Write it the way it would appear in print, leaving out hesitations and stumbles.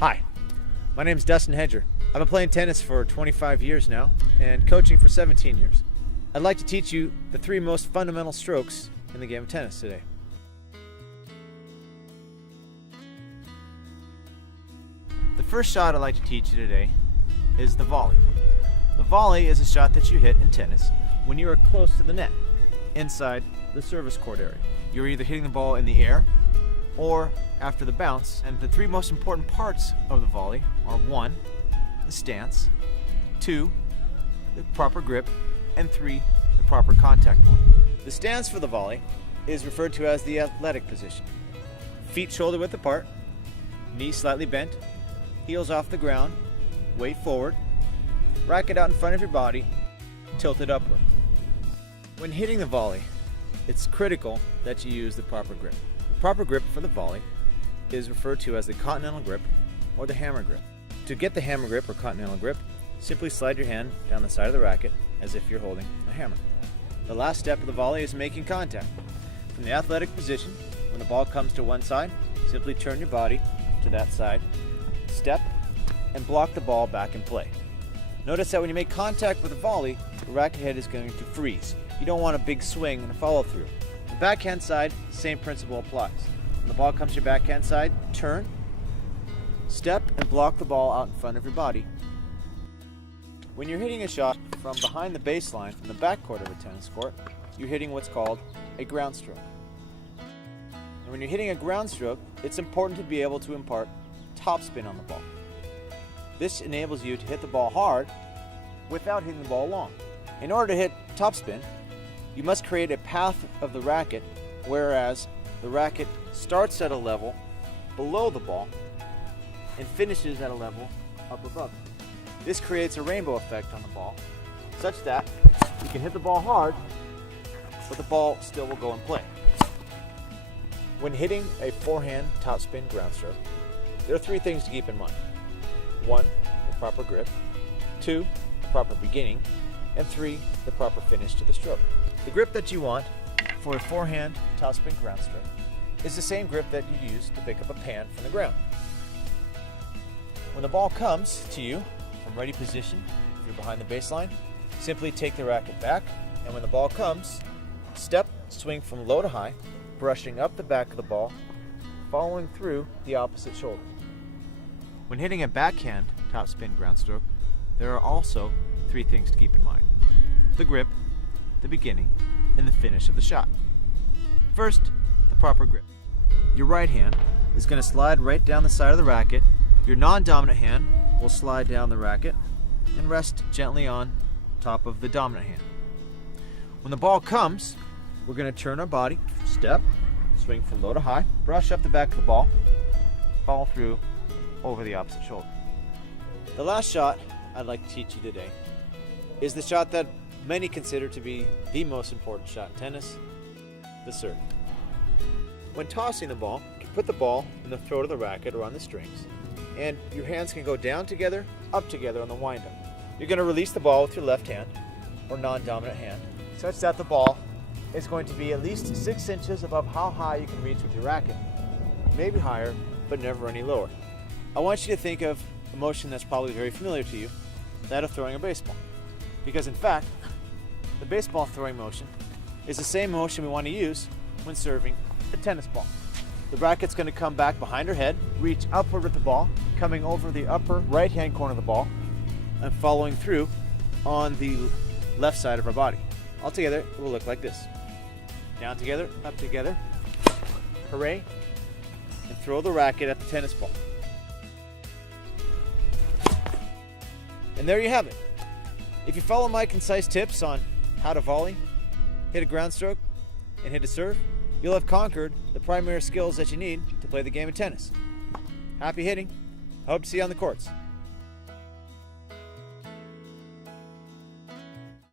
Hi, my name is Dustin Hedger. I've been playing tennis for 25 years now and coaching for 17 years. I'd like to teach you the 3 most fundamental strokes in the game of tennis today. The first shot I'd like to teach you today is the volley. The volley is a shot that you hit in tennis when you are close to the net, inside the service court area. You're either hitting the ball in the air or after the bounce, and the 3 most important parts of the volley are 1, the stance, 2, the proper grip, and 3, the proper contact point. The stance for the volley is referred to as the athletic position. Feet shoulder width apart, knees slightly bent, heels off the ground, weight forward, racket out in front of your body, tilted upward. When hitting the volley, it's critical that you use the proper grip. The proper grip for the volley is referred to as the continental grip or the hammer grip. To get the hammer grip or continental grip, simply slide your hand down the side of the racket as if you're holding a hammer. The last step of the volley is making contact. From the athletic position, when the ball comes to one side, simply turn your body to that side, step, and block the ball back in play. Notice that when you make contact with the volley, the racket head is going to freeze. You don't want a big swing and a follow through. The backhand side, same principle applies. When the ball comes to your backhand side, turn, step, and block the ball out in front of your body. When you're hitting a shot from behind the baseline, from the backcourt of a tennis court, you're hitting what's called a ground stroke. And when you're hitting a ground stroke, it's important to be able to impart topspin on the ball. This enables you to hit the ball hard without hitting the ball long. In order to hit topspin, you must create a path of the racket, whereas the racket starts at a level below the ball and finishes at a level up above. This creates a rainbow effect on the ball, such that you can hit the ball hard, but the ball still will go in play. When hitting a forehand topspin ground stroke, there are 3 things to keep in mind. 1, the proper grip, 2, the proper beginning, and 3, the proper finish to the stroke. The grip that you want for a forehand topspin ground stroke is the same grip that you'd use to pick up a pan from the ground. When the ball comes to you from ready position, if you're behind the baseline, simply take the racket back, and when the ball comes, step, swing from low to high, brushing up the back of the ball, following through the opposite shoulder. When hitting a backhand topspin ground stroke, there are also 3 things to keep in mind: the grip, the beginning, and the finish of the shot. First, the proper grip. Your right hand is going to slide right down the side of the racket. Your non-dominant hand will slide down the racket and rest gently on top of the dominant hand. When the ball comes, we're going to turn our body, step, swing from low to high, brush up the back of the ball, follow through over the opposite shoulder. The last shot I'd like to teach you today is the shot that many consider to be the most important shot in tennis, the serve. When tossing the ball, you can put the ball in the throat of the racket or on the strings, and your hands can go down together, up together on the windup. You're going to release the ball with your left hand or non-dominant hand, such that the ball is going to be at least 6 inches above how high you can reach with your racket. Maybe higher, but never any lower. I want you to think of a motion that's probably very familiar to you, that of throwing a baseball. Because in fact, the baseball throwing motion is the same motion we want to use when serving a tennis ball. The racket's going to come back behind her head, reach upward with the ball, coming over the upper right-hand corner of the ball, and following through on the left side of our body. Altogether, it will look like this. Down together, up together, hooray, and throw the racket at the tennis ball. And there you have it. If you follow my concise tips on how to volley, hit a ground stroke, and hit a serve, you'll have conquered the primary skills that you need to play the game of tennis. Happy hitting. I hope to see you on the courts.